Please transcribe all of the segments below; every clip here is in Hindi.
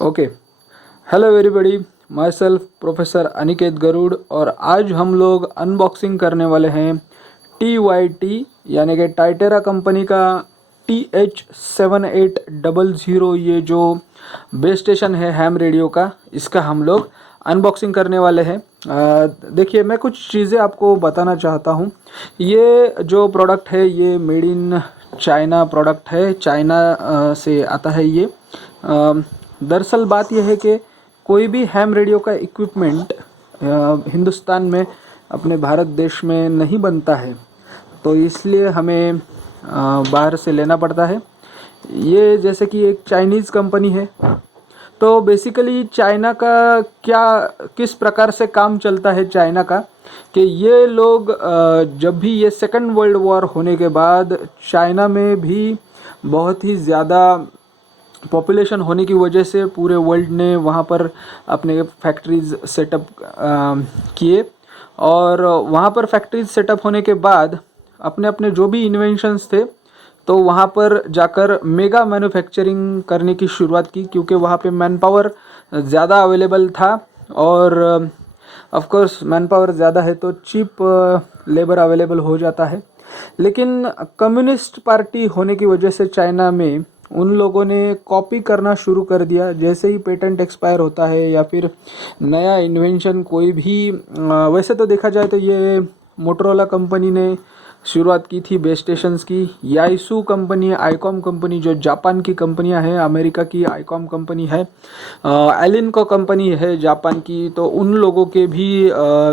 Okay, hello everybody, myself professor Aniket Garud. और आज हम लोग अनबॉक्सिंग करने वाले हैं TYT यानी कि टाइटेरा कंपनी का TH7800। ये जो बेस स्टेशन है हैम रेडियो का, इसका हम लोग अनबॉक्सिंग करने वाले हैं। देखिए, मैं कुछ चीज़ें आपको बताना चाहता हूँ। ये जो प्रोडक्ट है ये मेड इन चाइना प्रोडक्ट है, चाइना से आता है ये। दरअसल बात यह है कि कोई भी हैम रेडियो का इक्विपमेंट हिंदुस्तान में, अपने भारत देश में नहीं बनता है, तो इसलिए हमें बाहर से लेना पड़ता है। ये जैसे कि एक चाइनीज़ कंपनी है, तो बेसिकली चाइना का क्या, किस प्रकार से काम चलता है चाइना का, कि ये लोग जब भी ये सेकंड वर्ल्ड वॉर होने के बाद चाइना में भी बहुत ही ज़्यादा पॉपुलेशन होने की वजह से पूरे वर्ल्ड ने वहाँ पर अपने फैक्ट्रीज़ सेटअप किए। और वहाँ पर फैक्ट्रीज सेटअप होने के बाद अपने अपने जो भी इन्वेंशंस थे, तो वहाँ पर जाकर मेगा मैन्युफैक्चरिंग करने की शुरुआत की, क्योंकि वहाँ पे मैन पावर ज़्यादा अवेलेबल था। और ऑफ कोर्स मैन पावर ज़्यादा है तो चीप लेबर अवेलेबल हो जाता है। लेकिन कम्युनिस्ट पार्टी होने की वजह से चाइना में उन लोगों ने कॉपी करना शुरू कर दिया। जैसे ही पेटेंट एक्सपायर होता है या फिर नया इन्वेंशन कोई भी, वैसे तो देखा जाए तो ये मोटरोला कंपनी ने शुरुआत की थी बेस स्टेशंस की। याइसू कंपनी, आईकॉम कंपनी जो जापान की कंपनियां हैं, अमेरिका की आईकॉम कंपनी है, एलिनको कंपनी है जापान की। तो उन लोगों के भी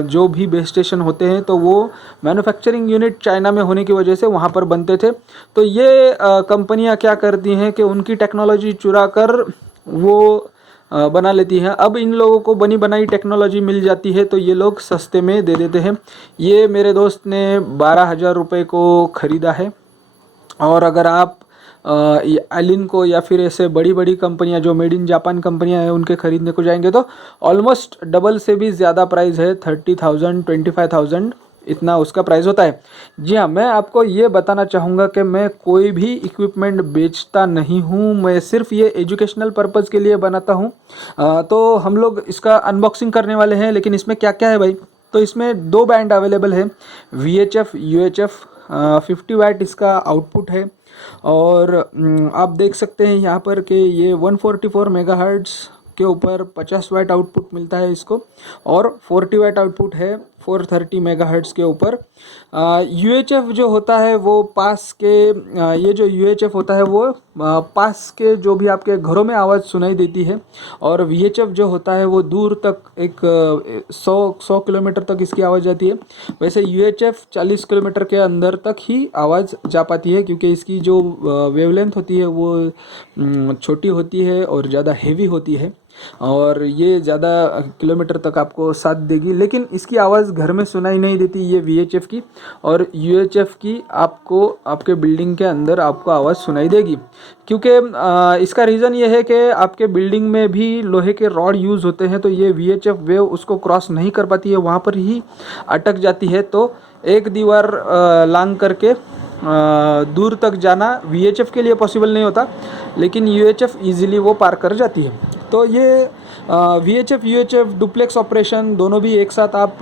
जो भी बेस स्टेशन होते हैं, तो वो मैन्युफैक्चरिंग यूनिट चाइना में होने की वजह से वहाँ पर बनते थे। तो ये कंपनियां क्या करती हैं कि उनकी टेक्नोलॉजी चुरा कर वो बना लेती हैं। अब इन लोगों को बनी बनाई टेक्नोलॉजी मिल जाती है, तो ये लोग सस्ते में दे देते हैं। ये मेरे दोस्त ने 12,000 रुपये को ख़रीदा है। और अगर आप एलिनको या फिर ऐसे बड़ी बड़ी कंपनियां जो मेड इन जापान कंपनियां हैं उनके ख़रीदने को जाएंगे तो ऑलमोस्ट डबल से भी ज़्यादा प्राइस है। 30,000 25,000 इतना उसका प्राइस होता है। जी हाँ, मैं आपको ये बताना चाहूँगा कि मैं कोई भी इक्विपमेंट बेचता नहीं हूँ, मैं सिर्फ ये एजुकेशनल पर्पज़ के लिए बनाता हूँ। तो हम लोग इसका अनबॉक्सिंग करने वाले हैं। लेकिन इसमें क्या क्या है भाई, तो इसमें 2 बैंड अवेलेबल है, VHF UHF। 50 वाट इसका आउटपुट है। और आप देख सकते हैं यहाँ पर कि ये 144 मेगाहर्ट्ज़ के ऊपर 50 वाट आउटपुट मिलता है इसको, और 40 वाट आउटपुट है 430 मेगाहर्ट्ज़ के ऊपर। UHF जो होता है वो पास के, ये जो UHF होता है वो पास के जो भी आपके घरों में आवाज़ सुनाई देती है। और VHF जो होता है वो दूर तक, एक 100 किलोमीटर तक इसकी आवाज़ जाती है। वैसे UHF 40 किलोमीटर के अंदर तक ही आवाज़ जा पाती है, क्योंकि इसकी जो वेवलेंथ होती है वो छोटी होती है और ज़्यादा हेवी होती है, और ये ज़्यादा किलोमीटर तक आपको साथ देगी। लेकिन इसकी आवाज़ घर में सुनाई नहीं देती ये VHF की, और UHF की आपको आपके बिल्डिंग के अंदर आपको आवाज़ सुनाई देगी। क्योंकि इसका रीज़न ये है कि आपके बिल्डिंग में भी लोहे के रॉड यूज़ होते हैं, तो ये VHF वेव उसको क्रॉस नहीं कर पाती है, वहाँ पर ही अटक जाती है। तो एक दीवार लांग करके दूर तक जाना VHF के लिए पॉसिबल नहीं होता, लेकिन UHF ईज़िली वो पार कर जाती है। तो ये VHF UHF डुप्लेक्स ऑपरेशन दोनों भी एक साथ आप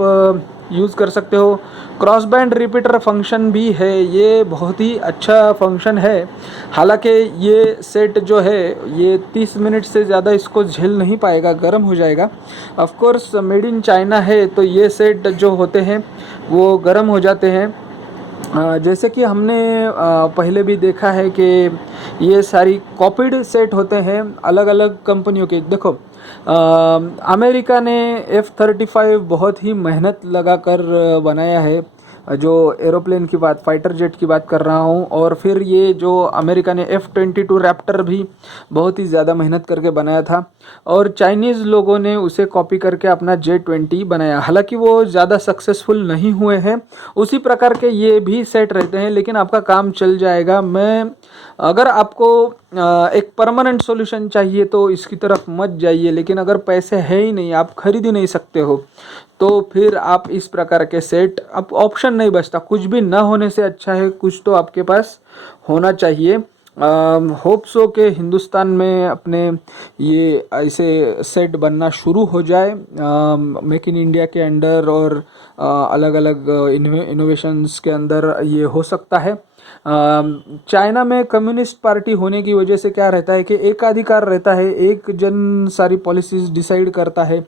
यूज़ कर सकते हो। क्रॉस बैंड रिपीटर फंक्शन भी है, ये बहुत ही अच्छा फंक्शन है। हालांकि ये सेट जो है ये 30 मिनट से ज़्यादा इसको झेल नहीं पाएगा, गर्म हो जाएगा। Of course made in China है, तो ये सेट जो होते हैं वो गर्म हो जाते हैं। जैसे कि हमने पहले भी देखा है कि ये सारी कॉपीड सेट होते हैं अलग अलग कंपनियों के। देखो, अमेरिका ने F-35 बहुत ही मेहनत लगाकर बनाया है, जो एरोप्लेन की बात, फाइटर जेट की बात कर रहा हूँ। और फिर ये जो अमेरिका ने F-22 रैप्टर भी बहुत ही ज़्यादा मेहनत करके बनाया था, और चाइनीज़ लोगों ने उसे कॉपी करके अपना J-20 बनाया। हालांकि वो ज़्यादा सक्सेसफुल नहीं हुए हैं। उसी प्रकार के ये भी सेट रहते हैं, लेकिन आपका काम चल जाएगा। अगर आपको एक परमानेंट सॉल्यूशन चाहिए तो इसकी तरफ मत जाइए, लेकिन अगर पैसे है ही नहीं, आप खरीद ही नहीं सकते हो, तो फिर आप इस प्रकार के सेट, अब ऑप्शन नहीं बचता। कुछ भी ना होने से अच्छा है कुछ तो आपके पास होना चाहिए। होप सो के हिंदुस्तान में अपने ये ऐसे सेट बनना शुरू हो जाए मेक इन इंडिया के अंडर, और अलग अलग इनोवेशंस के अंदर ये हो सकता है। चाइना में कम्युनिस्ट पार्टी होने की वजह से क्या रहता है कि एकाधिकार रहता है, एक जन सारी पॉलिसीज डिसाइड करता है।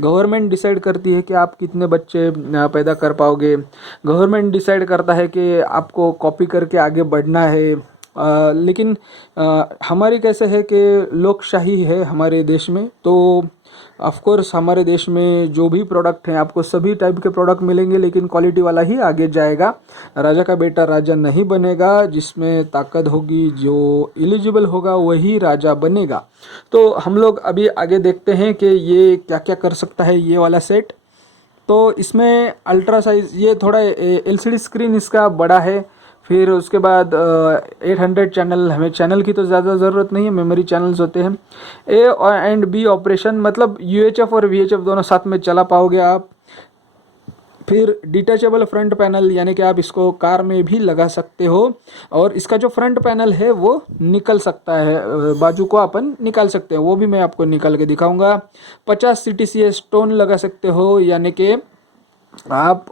गवर्नमेंट डिसाइड करती है कि आप कितने बच्चे पैदा कर पाओगे, गवर्नमेंट डिसाइड करता है कि आपको कॉपी करके आगे बढ़ना है। लेकिन हमारी कैसे है कि लोकशाही है हमारे देश में, तो ऑफ कोर्स हमारे देश में जो भी प्रोडक्ट हैं आपको सभी टाइप के प्रोडक्ट मिलेंगे, लेकिन क्वालिटी वाला ही आगे जाएगा। राजा का बेटा राजा नहीं बनेगा, जिसमें ताकत होगी, जो एलिजिबल होगा वही राजा बनेगा। तो हम लोग अभी आगे देखते हैं कि ये क्या क्या कर सकता है ये वाला सेट। तो इसमें अल्ट्रा साइज, ये थोड़ा एलसीडी स्क्रीन इसका बड़ा है। फिर उसके बाद 800 चैनल, हमें चैनल की तो ज़्यादा ज़रूरत नहीं है, मेमोरी चैनल्स होते हैं। ए एंड बी ऑपरेशन, मतलब यूएचएफ और वीएचएफ दोनों साथ में चला पाओगे आप। फिर डिटैचेबल फ्रंट पैनल, यानी कि आप इसको कार में भी लगा सकते हो, और इसका जो फ्रंट पैनल है वो निकल सकता है, बाजू को अपन निकाल सकते हैं, वो भी मैं आपको निकाल के दिखाऊंगा। 50 CTCS टोन लगा सकते हो, यानी कि आप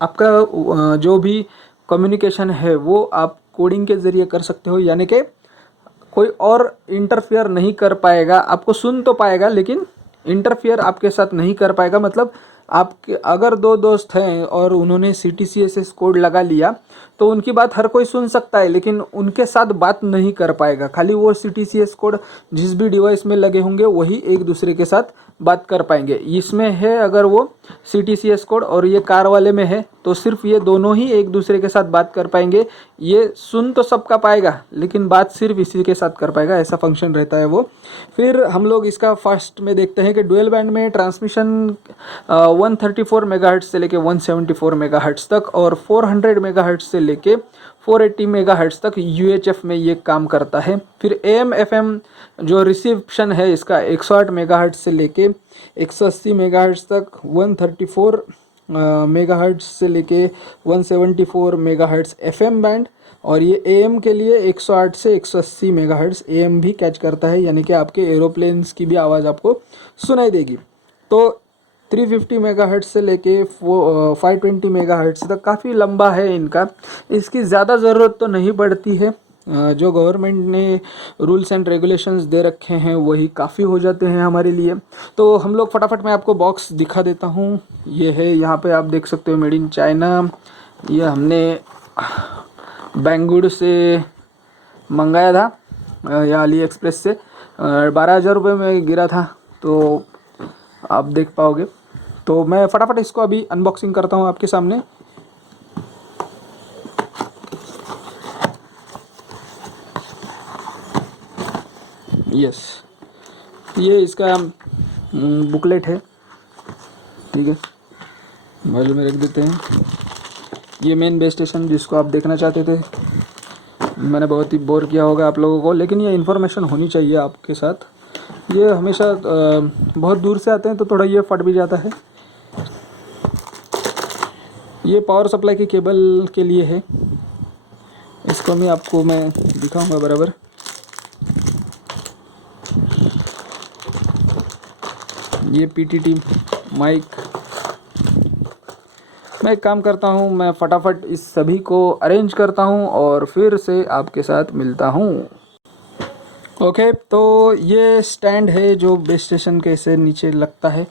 आपका जो भी कम्युनिकेशन है वो आप कोडिंग के ज़रिए कर सकते हो, यानी कि कोई और इंटरफेयर नहीं कर पाएगा। आपको सुन तो पाएगा लेकिन इंटरफेयर आपके साथ नहीं कर पाएगा। मतलब आपके अगर दो दोस्त हैं और उन्होंने CTCSS कोड लगा लिया तो उनकी बात हर कोई सुन सकता है, लेकिन उनके साथ बात नहीं कर पाएगा। खाली वो CTCS कोड जिस भी डिवाइस में लगे होंगे वही एक दूसरे के साथ बात कर पाएंगे। इसमें है अगर वो CTCS कोड, और ये कार वाले में है तो सिर्फ ये दोनों ही एक दूसरे के साथ बात कर पाएंगे। ये सुन तो सबका पाएगा लेकिन बात सिर्फ इसी के साथ कर पाएगा, ऐसा फंक्शन रहता है वो। फिर हम लोग इसका फर्स्ट में देखते हैं कि डुअल बैंड में ट्रांसमिशन 134 मेगाहर्ट्ज से लेके 174 मेगाहर्ट्ज तक, और 400 मेगाहर्ट्ज से लेके 480 मेगाहर्ट्ज तक UHF में ये काम करता है। फिर AM FM जो रिसेप्शन है इसका 108 मेगाहर्ट्ज से लेके 180 मेगाहर्ट्ज तक, 134 मेगाहर्ट्ज से लेके 174 मेगाहर्ट्ज FM बैंड, और ये AM के लिए 108 से 180 मेगाहर्ट्ज AM भी कैच करता है, यानी कि आपके एरोप्लेन्स की भी आवाज़ आपको सुनाई देगी। तो 350 मेगाहर्ट्ज से लेके 520 मेगाहर्ट्ज तक काफ़ी लंबा है इनका। इसकी ज़्यादा ज़रूरत तो नहीं पड़ती है, जो गवर्नमेंट ने रूल्स एंड रेगुलेशंस दे रखे हैं वही काफ़ी हो जाते हैं हमारे लिए। तो हम लोग फटाफट मैं आपको बॉक्स दिखा देता हूँ। ये है, यहाँ पे आप देख सकते हो मेड इन चाइना। ये हमने बेंगलुरु से मंगाया था या अली एक्सप्रेस से, 12,000 रुपये में गिरा था, तो आप देख पाओगे। तो मैं फटाफट इसको अभी अनबॉक्सिंग करता हूँ आपके सामने। यस, ये इसका बुकलेट है, ठीक है, बाजू में रख देते हैं। ये मेन बेस स्टेशन जिसको आप देखना चाहते थे, मैंने बहुत ही बोर किया होगा आप लोगों को, लेकिन ये इन्फॉर्मेशन होनी चाहिए आपके साथ। ये हमेशा बहुत दूर से आते हैं तो थोड़ा ये फट भी जाता है। ये पावर सप्लाई की केबल के लिए है, इसको मैं आपको दिखाऊंगा बराबर। ये PTT माइक। मैं एक काम करता हूँ, मैं फटाफट इस सभी को अरेंज करता हूँ और फिर से आपके साथ मिलता हूँ। ओके, तो ये स्टैंड है जो बेस स्टेशन के ऐसे नीचे लगता है।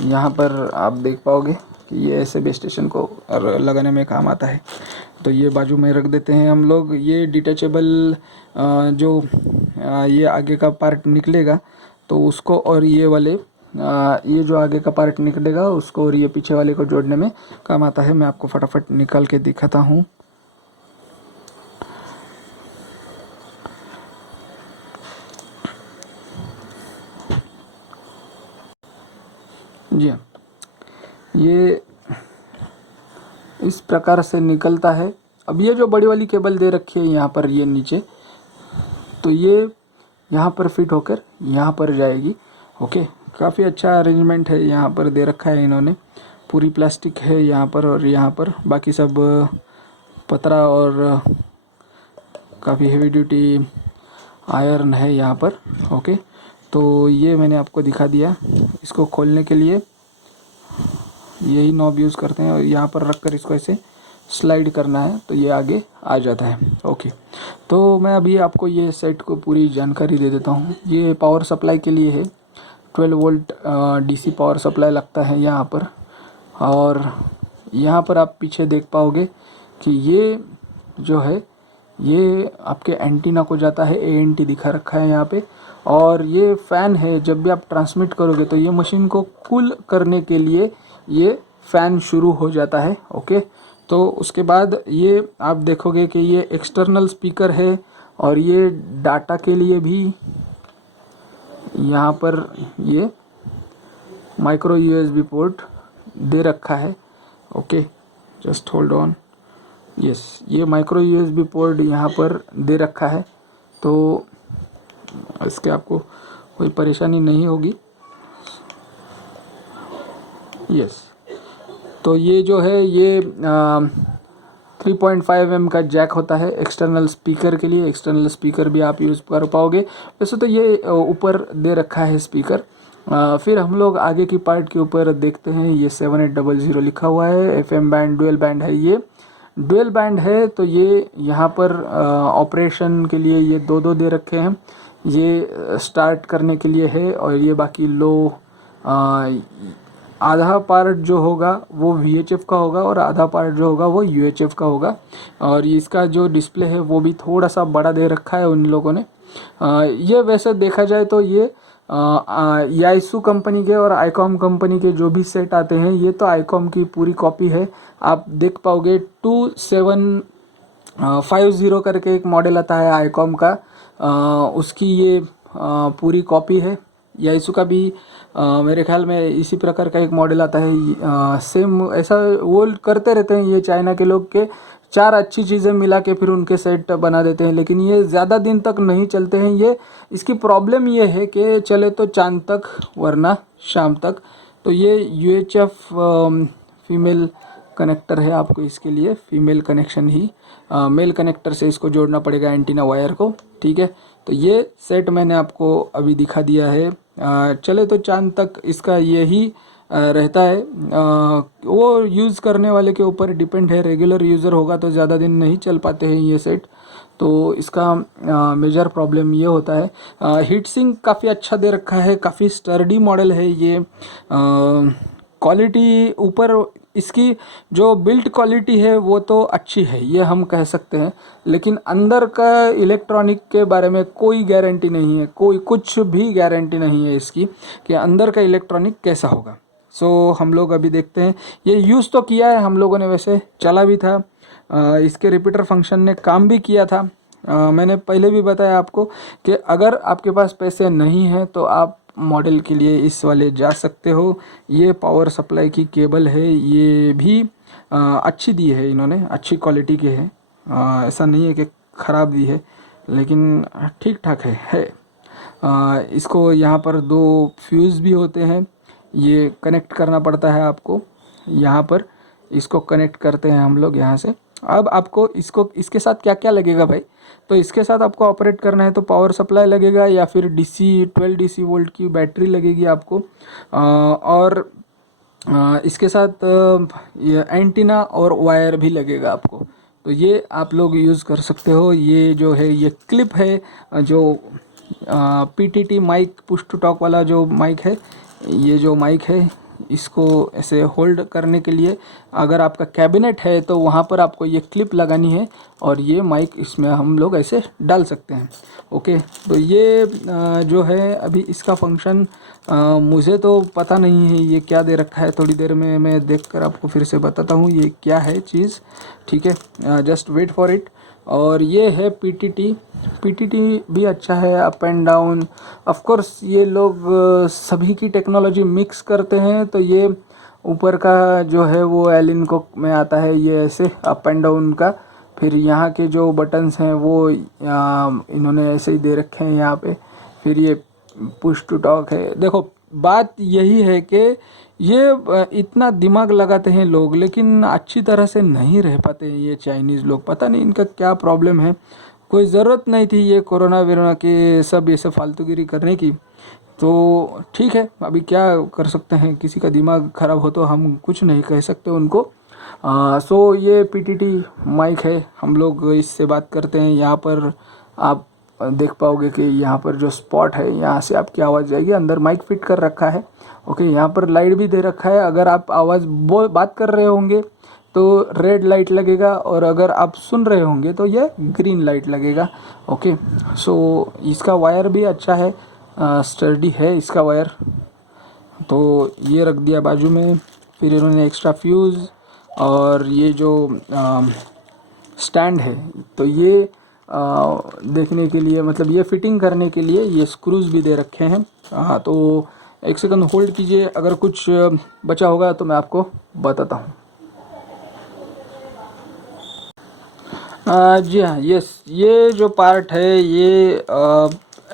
यहाँ पर आप देख पाओगे कि ये ऐसे बेस स्टेशन को लगाने में काम आता है। तो ये बाजू में रख देते हैं हम लोग। ये डिटैचेबल जो ये आगे का पार्ट निकलेगा तो उसको, और ये वाले ये जो आगे का पार्ट निकलेगा उसको और ये पीछे वाले को जोड़ने में काम आता है। मैं आपको फटाफट निकाल के दिखाता हूँ। जी हाँ, ये इस प्रकार से निकलता है। अब ये जो बड़ी वाली केबल दे रखी है यहाँ पर, ये नीचे, तो ये यहाँ पर फिट होकर यहाँ पर जाएगी। ओके, काफ़ी अच्छा अरेंजमेंट है यहाँ पर दे रखा है इन्होंने। पूरी प्लास्टिक है यहाँ पर, और यहाँ पर बाकी सब पतरा और काफ़ी हेवी ड्यूटी आयरन है यहाँ पर। ओके, तो ये मैंने आपको दिखा दिया। इसको खोलने के लिए यही नॉब यूज़ करते हैं और यहाँ पर रख कर इसको ऐसे स्लाइड करना है तो ये आगे आ जाता है। ओके, तो मैं अभी आपको ये सेट को पूरी जानकारी दे देता हूँ। ये पावर सप्लाई के लिए है, 12 वोल्ट डीसी पावर सप्लाई लगता है यहाँ पर। और यहाँ पर आप पीछे देख पाओगे कि ये जो है ये आपके एंटीना को जाता है, एएनटी दिखा रखा है यहाँ पे। और ये फ़ैन है, जब भी आप ट्रांसमिट करोगे तो ये मशीन को कूल करने के लिए ये फ़ैन शुरू हो जाता है। ओके, तो उसके बाद ये आप देखोगे कि ये एक्सटर्नल स्पीकर है और ये डाटा के लिए भी यहाँ पर ये माइक्रो यूएसबी पोर्ट दे रखा है। Okay, just hold on. Yes, ये माइक्रो यूएसबी पोर्ट यहाँ पर दे रखा है, तो इसके आपको कोई परेशानी नहीं होगी। यस, तो ये जो है ये 3.5 mm का जैक होता है एक्सटर्नल स्पीकर के लिए। एक्सटर्नल स्पीकर भी आप यूज़ कर पाओगे। वैसे तो ये ऊपर दे रखा है स्पीकर। फिर हम लोग आगे की पार्ट के ऊपर देखते हैं। ये 7800 लिखा हुआ है, FM बैंड, डुअल बैंड है। ये डुअल बैंड है, तो ये यहाँ पर ऑपरेशन के लिए ये दो दे रखे हैं। ये स्टार्ट करने के लिए है और ये बाकी लो आधा पार्ट जो होगा वो VHF का होगा और आधा पार्ट जो होगा वो UHF का होगा। और इसका जो डिस्प्ले है वो भी थोड़ा सा बड़ा दे रखा है उन लोगों ने। ये वैसे देखा जाए तो ये याइसू कंपनी के और आईकॉम कंपनी के जो भी सेट आते हैं, ये तो आईकॉम की पूरी कॉपी है। आप देख पाओगे 2750 करके एक मॉडल आता है आईकॉम का, उसकी ये पूरी कॉपी है। याइसू का भी मेरे ख्याल में इसी प्रकार का एक मॉडल आता है। सेम ऐसा वो करते रहते हैं ये चाइना के लोग के 4 अच्छी चीज़ें मिला के फिर उनके सेट बना देते हैं, लेकिन ये ज़्यादा दिन तक नहीं चलते हैं। ये इसकी प्रॉब्लम ये है कि चले तो चांद तक वरना शाम तक। तो ये UHF फीमेल कनेक्टर है, आपको इसके लिए फीमेल कनेक्शन ही मेल कनेक्टर से इसको जोड़ना पड़ेगा एंटीना वायर को। ठीक है, तो ये सेट मैंने आपको अभी दिखा दिया है। चले तो चांद तक इसका यही रहता है। वो यूज़ करने वाले के ऊपर डिपेंड है। रेगुलर यूज़र होगा तो ज़्यादा दिन नहीं चल पाते हैं ये सेट, तो इसका मेजर प्रॉब्लम ये होता है। हीट सिंक काफ़ी अच्छा दे रखा है, काफ़ी स्टर्डी मॉडल है ये। क्वालिटी ऊपर इसकी जो बिल्ट क्वालिटी है वो तो अच्छी है, ये हम कह सकते हैं, लेकिन अंदर का इलेक्ट्रॉनिक के बारे में कोई गारंटी नहीं है, कोई कुछ भी गारंटी नहीं है इसकी कि अंदर का इलेक्ट्रॉनिक कैसा होगा। सो हम लोग अभी देखते हैं। ये यूज़ तो किया है हम लोगों ने, वैसे चला भी था। इसके रिपीटर फंक्शन ने काम भी किया था। मैंने पहले भी बताया आपको कि अगर आपके पास पैसे नहीं हैं तो आप मॉडल के लिए इस वाले जा सकते हो। ये पावर सप्लाई की केबल है, ये भी अच्छी दी है इन्होंने, अच्छी क्वालिटी की है। ऐसा नहीं है कि ख़राब दी है, लेकिन ठीक ठाक है। इसको यहाँ पर 2 फ्यूज़ भी होते हैं, ये कनेक्ट करना पड़ता है आपको। यहाँ पर इसको कनेक्ट करते हैं हम लोग यहाँ से। अब आपको इसके साथ क्या क्या लगेगा भाई, तो इसके साथ आपको ऑपरेट करना है तो पावर सप्लाई लगेगा या फिर 12 DC वोल्ट की बैटरी लगेगी आपको। और इसके साथ ये एंटीना और वायर भी लगेगा आपको। तो ये आप लोग यूज़ कर सकते हो। ये जो है ये क्लिप है, जो PTT mic, push to talk वाला जो माइक है, ये जो माइक है इसको ऐसे होल्ड करने के लिए अगर आपका कैबिनेट है तो वहाँ पर आपको ये क्लिप लगानी है और ये माइक इसमें हम लोग ऐसे डाल सकते हैं। ओके, तो ये जो है अभी इसका फंक्शन मुझे तो पता नहीं है ये क्या दे रखा है। थोड़ी देर में मैं देखकर आपको फिर से बताता हूँ ये क्या है चीज़। ठीक है, जस्ट वेट फॉर इट। और ये है PTT भी अच्छा है, up and down. Of course ये लोग सभी की टेक्नोलॉजी मिक्स करते हैं, तो ये ऊपर का जो है वो एलिनको में आता है, ये ऐसे अप एंड डाउन का। फिर यहाँ के जो बटन्स हैं वो इन्होंने ऐसे ही दे रखे हैं यहाँ पे। फिर ये पुश टू टॉक है। देखो बात यही है कि ये इतना दिमाग लगाते हैं लोग, लेकिन अच्छी तरह से नहीं रह पाते हैं ये चाइनीज़ लोग। पता नहीं इनका क्या प्रॉब्लम है, कोई ज़रूरत नहीं थी ये कोरोना वोरोना के सब ये सब फालतूगिरी करने की। तो ठीक है, अभी क्या कर सकते हैं, किसी का दिमाग ख़राब हो तो हम कुछ नहीं कह सकते उनको। सो ये पीटीटी माइक है, हम लोग इससे बात करते हैं। यहाँ पर आप देख पाओगे कि यहाँ पर जो स्पॉट है यहाँ से आपकी आवाज़ जाएगी। अंदर माइक फिट कर रखा है। ओके, यहाँ पर लाइट भी दे रखा है। अगर आप आवाज़ बात कर रहे होंगे तो रेड लाइट लगेगा, और अगर आप सुन रहे होंगे तो ये ग्रीन लाइट लगेगा। ओके, सो इसका वायर भी अच्छा है, स्टर्डी है इसका वायर। तो ये रख दिया बाजू में। फिर इन्होंने एक्स्ट्रा फ्यूज़ और ये जो स्टैंड है, तो ये देखने के लिए, मतलब ये फिटिंग करने के लिए ये स्क्रूज भी दे रखे हैं। तो एक सेकंड होल्ड कीजिए, अगर कुछ बचा होगा तो मैं आपको बताता हूँ। जी हाँ, ये जो पार्ट है ये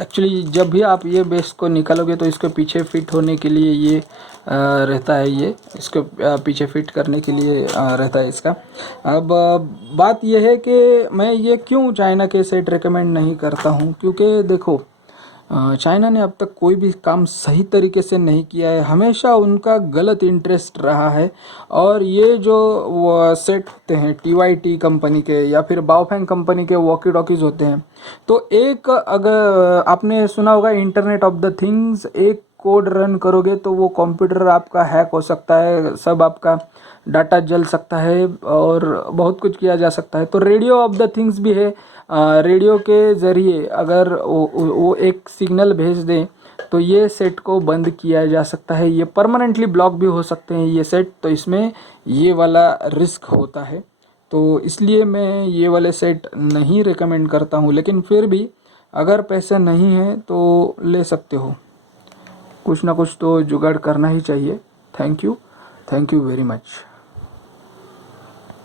एक्चुअली जब भी आप ये बेस को निकालोगे तो इसके पीछे फिट होने के लिए ये रहता है, ये इसको पीछे फिट करने के लिए रहता है इसका। अब बात ये है कि मैं ये क्यों चाइना के सेट रिकमेंड नहीं करता हूँ, क्योंकि देखो चाइना ने अब तक कोई भी काम सही तरीके से नहीं किया है, हमेशा उनका गलत इंटरेस्ट रहा है। और ये जो सेट होते हैं TYT कंपनी के या फिर बाओफैंग कंपनी के वॉकी टॉकीज़ होते हैं, तो एक, अगर आपने सुना होगा इंटरनेट ऑफ द थिंग्स, एक कोड रन करोगे तो वो कंप्यूटर आपका हैक हो सकता है, सब आपका डाटा जल सकता है और बहुत कुछ किया जा सकता है। तो रेडियो ऑफ द थिंग्स भी है। रेडियो के ज़रिए अगर वो एक सिग्नल भेज दें तो ये सेट को बंद किया जा सकता है। ये परमानेंटली ब्लॉक भी हो सकते हैं ये सेट, तो इसमें ये वाला रिस्क होता है। तो इसलिए मैं ये वाले सेट नहीं रिकमेंड करता हूँ, लेकिन फिर भी अगर पैसे नहीं है तो ले सकते हो। कुछ ना कुछ तो जुगाड़ करना ही चाहिए। Thank you very much.